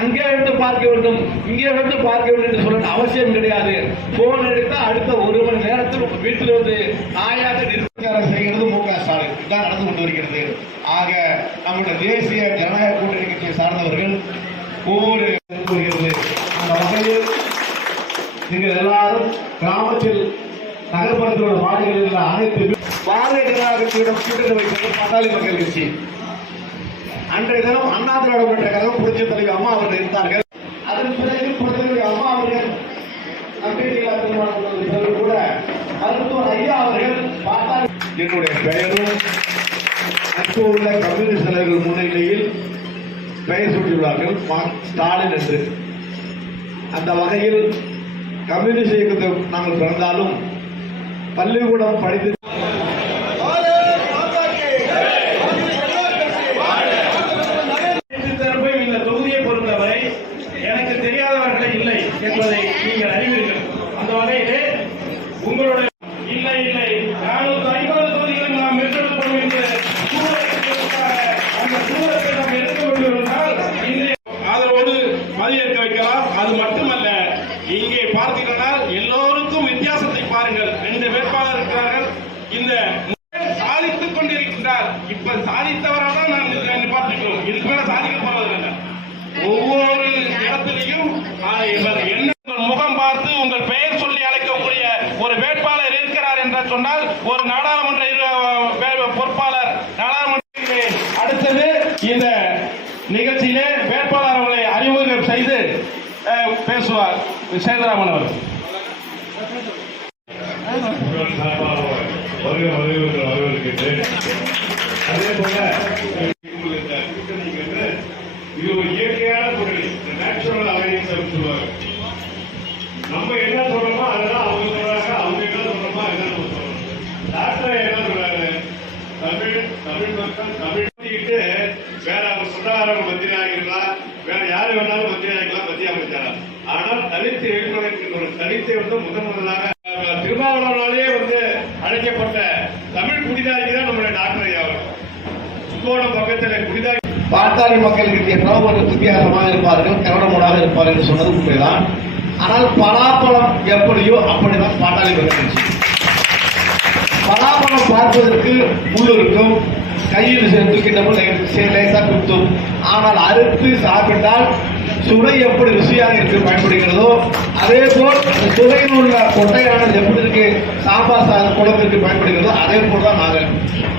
அங்கே வந்து பார்க்க வேண்டும் இங்கே வந்து பார்க்க வேண்டும் என்று சொல்ல அவசியம் கிடையாது. போன் எடுத்தா அடுத்த ஒரு மணி நேரத்தில் உங்க வீட்டில் வந்து நாயாக நிர்வாகம் செய்கிறது மு க ஸ்டாலின். இதுதான் நடந்து கொண்டு வருகிறது. ஆக நம்முடைய தேசிய ஜனநாயக கூட்டணி கட்சியை சார்ந்தவர்கள் ஒவ்வொரு கூறுகிறது அந்த வகையில் நீங்கள் எல்லாரும் கிராமத்தில் நகர்ப்புறத்தில் உள்ள வார்டுகளில் உள்ள அனைத்து வார்டு ஜனதா கட்சியிடம் கூட்டணி வைத்தது பட்டாளி மக்கள் கட்சி அன்றைய தினம் அண்ணா திராவிட முன்னேற்ற கழகம் புரட்சி தலைவி அம்மா அவர்கள் இருந்தார்கள். அதன் பிறகு புரட்சி அம்மா அவர்கள் நம்பிக்கையில்லா திருமணம் கூட மருத்துவர் ஐயா அவர்கள் பாட்டாளி என்னுடைய பெயரும் அங்கு உள்ள கம்யூனிஸ்ட் தலைவர்கள் முன்னிலையில் பெயர் சூட்டியுள்ளார்கள் ஸ்டாலின் என்று. அந்த வகையில் கம்யூனிஸ்ட் இயக்கத்தை நாங்கள் பிறந்தாலும் பள்ளிக்கூடம் படித்து என்பதை நீங்கள் அறிவீர்கள். அந்த வகையிலே உங்களுடைய இல்லை இல்லை. நானூறு ஐம்பது தொகுதிகளும் நாம் வென்றெடுப்போம் என்று சூழலுக்காக அந்த சூழலை நாம் எடுக்க வேண்டும் என்றால் இன்றைய ஆதரவோடு மதியேற்க வைக்கலாம். அது மட்டுமல்ல இங்கே பார்த்தீங்கன்னா எல்லோருக்கும் வித்தியாசத்தை பாருங்கள். ரெண்டு வேட்பாளர் இருக்கிறார்கள். இந்த நாடாளுமன்ற பொறுப்பாளர் நாடாளுமன்ற அடுத்தது இந்த நிகழ்ச்சியிலே வேட்பாளர் அவர்களை அறிமுகம் செய்து பேசுவார் சேந்தராமன் அவர் உங்கள் சார்பாக வரவேற்கின்றேன் அதே போல யாரு வேணாலும் மத்திய ஆகிக்கலாம் மத்திய அமைச்சரா ஆனால் தலித்து எழுப்பதற்கு ஒரு தலித்தை வந்து முதன் முதலாக அஹ், திருமாவளவனாலே வந்து அழைக்கப்பட்ட தமிழ் குடிதாகி தான் நம்மளுடைய டாக்டர் ஐயா கும்போணம் பக்கத்தில் குடிதாகி பாட்டாளி மக்கள் கிட்டிய எவ்வளவு ஒரு இருப்பார்கள் கரடமூடாக இருப்பார்கள் என்று சொன்னது உண்மைதான். ஆனால் பலாப்பழம் எப்படியோ அப்படிதான் பாட்டாளி மக்கள் பலாப்பழம் பார்ப்பதற்கு முள் இருக்கும் கையில் தூக்கிட்டபோது லேசாக குத்தும். ஆனால் அறுத்து சாப்பிட்டால் சுவை எப்படி ருசியாக இருக்கு பயன்படுகிறதோ அதே போல் சுவையில் உள்ள கொட்டையானது எப்படி இருக்கு சாம்பார் சாதம் குழம்பிற்கு பயன்படுகிறதோ அதே போல் தான் நாங்கள்